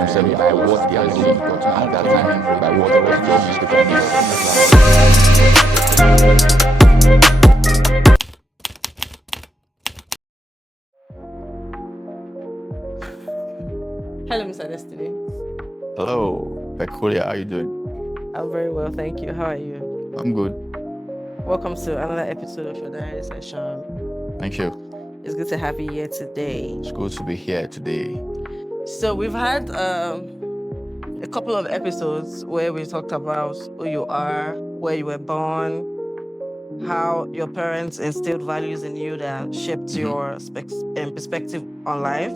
themselves by what they are doing at that time, by what the newspaper Hello, Mr. Destiny. Hello, Peculiar, how are you doing? I'm very well, thank you. How are you? I'm good. Welcome to another episode of your diary session. Thank you. It's good to have you here today. It's good to be here today. So we've had a couple of episodes where we talked about who you are, where you were born, how your parents instilled values in you that shaped your perspective on life.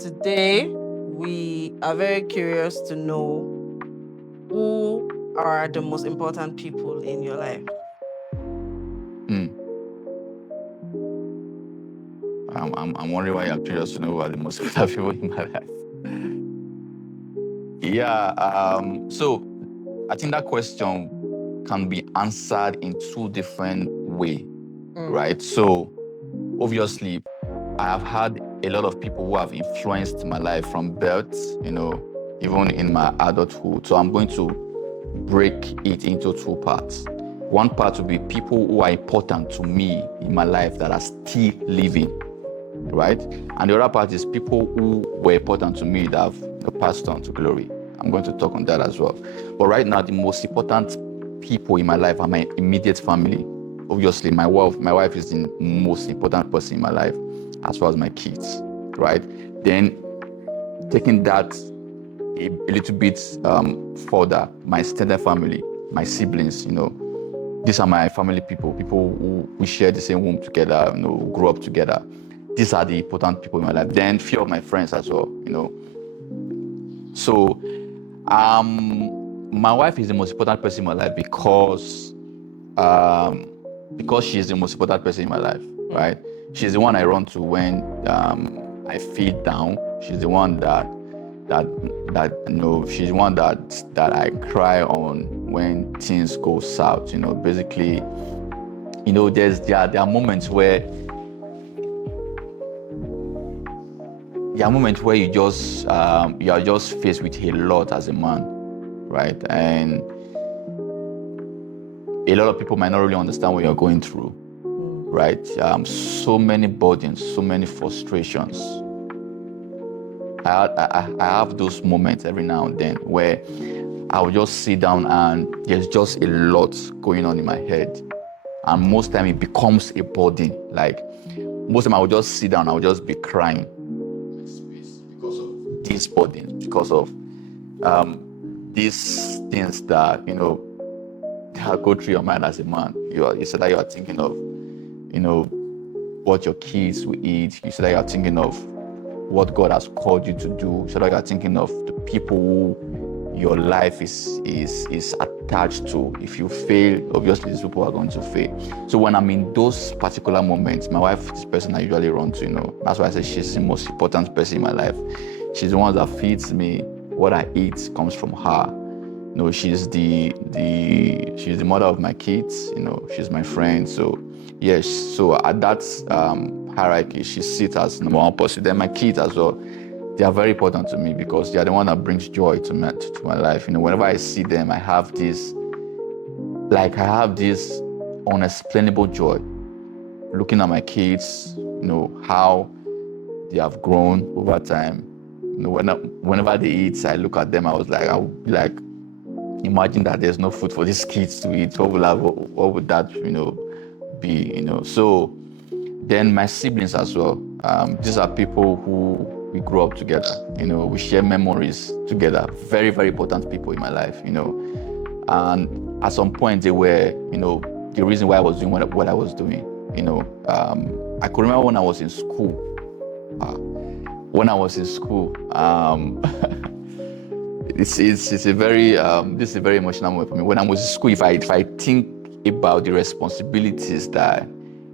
Today, we are very curious to know who are the most important people in your life. I'm wondering why you're curious to know who are the most important people in my life. So I think that question can be answered in two different ways, right? So obviously, I have had a lot of people who have influenced my life from birth, even in my adulthood. So I'm going to break it into two parts. One part will be people who are important to me in my life that are still living, right? And the other part is people who were important to me that have passed on to glory. I'm going to talk on that as well. But right now, the most important people in my life are my immediate family. Obviously, my wife is the most important person in my life, as well as my kids, right? Then, taking that a little bit further, my extended family, my siblings, these are my family people who we share the same home together, grew up together. These are the important people in my life. Then, few of my friends as well, So, my wife is the most important person in my life because she is the most important person in my life, right? She's the one I run to when I feel down. She's the one she's the one that I cry on when things go south. Basically, there are moments where you are just faced with a lot as a man, right? And a lot of people might not really understand what you're going through, right? So many burdens, so many frustrations. I have those moments every now and then where I will just sit down and there's just a lot going on in my head. And most time it becomes a burden. Like most time I will just sit down, I will just be crying because of these burdens, because of these things that, that go through your mind as a man. You said that you are thinking of, what your kids will eat. You said that you are thinking of what God has called you to do. You said that you are thinking of the people who your life is attached to. If you fail, obviously these people are going to fail. So when I'm in those particular moments, my wife is the person I usually run to, That's why I say she's the most important person in my life. She's the one that feeds me. What I eat comes from her. She's the mother of my kids, she's my friend. So yes, so at that hierarchy, she sits as number one person. Then my kids as well, they are very important to me because they are the one that brings joy to my life. Whenever I see them, I have this unexplainable joy. Looking at my kids, how they have grown over time. Whenever they eat, I look at them, I would be imagine that there's no food for these kids to eat. What would that, be, So then my siblings as well. These are people who we grew up together. We share memories together. Very, very important people in my life. And at some point they were, the reason why I was doing what I was doing. I could remember when I was in school. This is a very emotional moment for me. When I was in school, if I think about the responsibilities that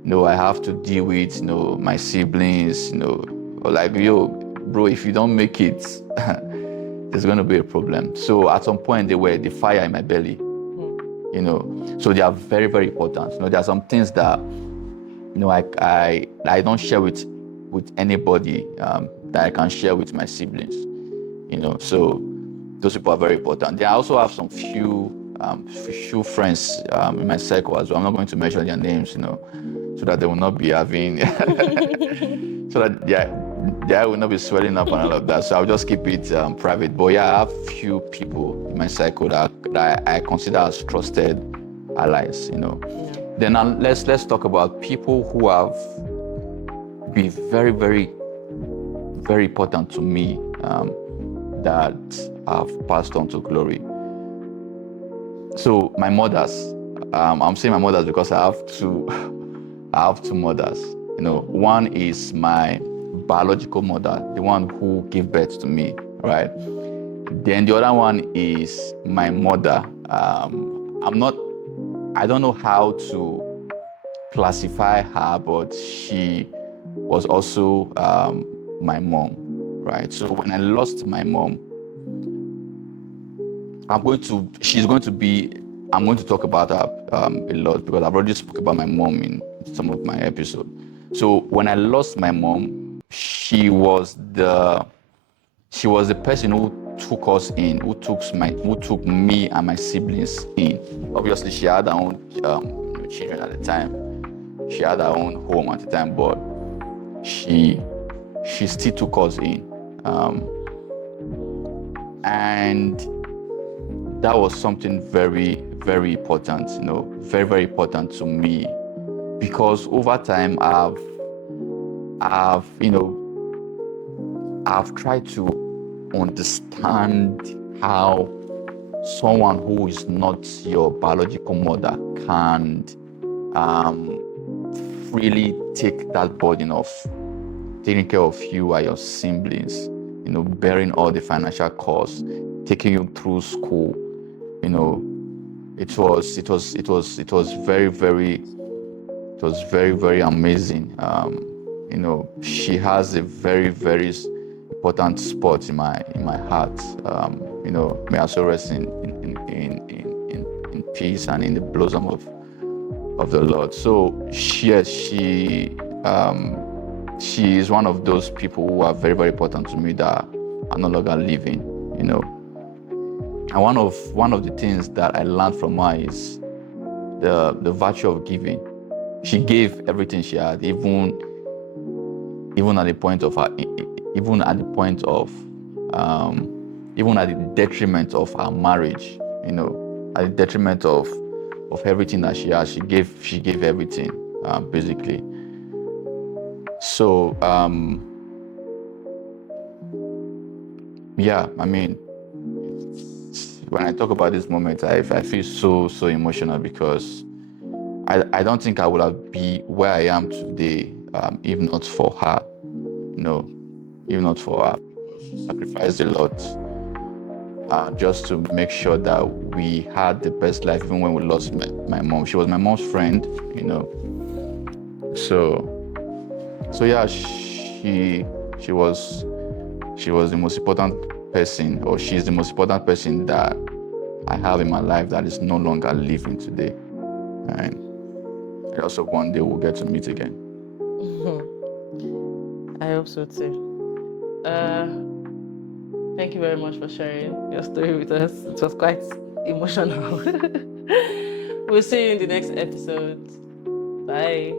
I have to deal with, my siblings, bro, if you don't make it, there's going to be a problem. So at some point, they were the fire in my belly, So they are very, very important. There are some things that I don't share with anybody that I can share with my siblings. So those people are very important. Then I also have some few friends in my circle as well. I'm not going to mention their names, so that they will not be having, so that they will not be swelling up and all of that. So I'll just keep it private. But yeah, I have few people in my circle that I consider as trusted allies, Yeah. Then let's talk about people who have been very, very, very important to me, that have passed on to glory. So my mothers, I'm saying my mothers because I have two mothers. One is my biological mother, the one who gave birth to me, right? Then the other one is my mother. I don't know how to classify her, but she was also my mom, right? So when I lost my mom, I'm going to talk about her a lot, because I've already spoke about my mom in some of my episodes. So when I lost my mom, she was the person who took us in, who took me and my siblings in. Obviously, she had her own children at the time. She had her own home at the time, but she still took us in, and that was something very, very important, very, very important to me, because over time I've tried to understand how someone who is not your biological mother can really take that burden of taking care of you and your siblings, bearing all the financial costs, taking you through school. It was very, very amazing. She has a very, very important spot in my heart. May her soul rest in peace and in the bosom of the Lord. So she is one of those people who are very, very important to me that are no longer living. And one of the things that I learned from her is the virtue of giving. She gave everything she had, even at the point of even at the detriment of our marriage. At the detriment of everything that she has, she gave everything, basically. So yeah, I mean, when I talk about this moment, I feel so emotional, because I don't think I would have been where I am today if not for her. If not for her. She sacrificed a lot just to make sure that we had the best life, even when we lost my mom. She was my mom's friend, So yeah, she was the most important person, or she's the most important person that I have in my life that is no longer living today. And I also one day we'll get to meet again. I hope so too. Thank you very much for sharing your story with us. It was quite emotional. We'll see you in the next episode. Bye.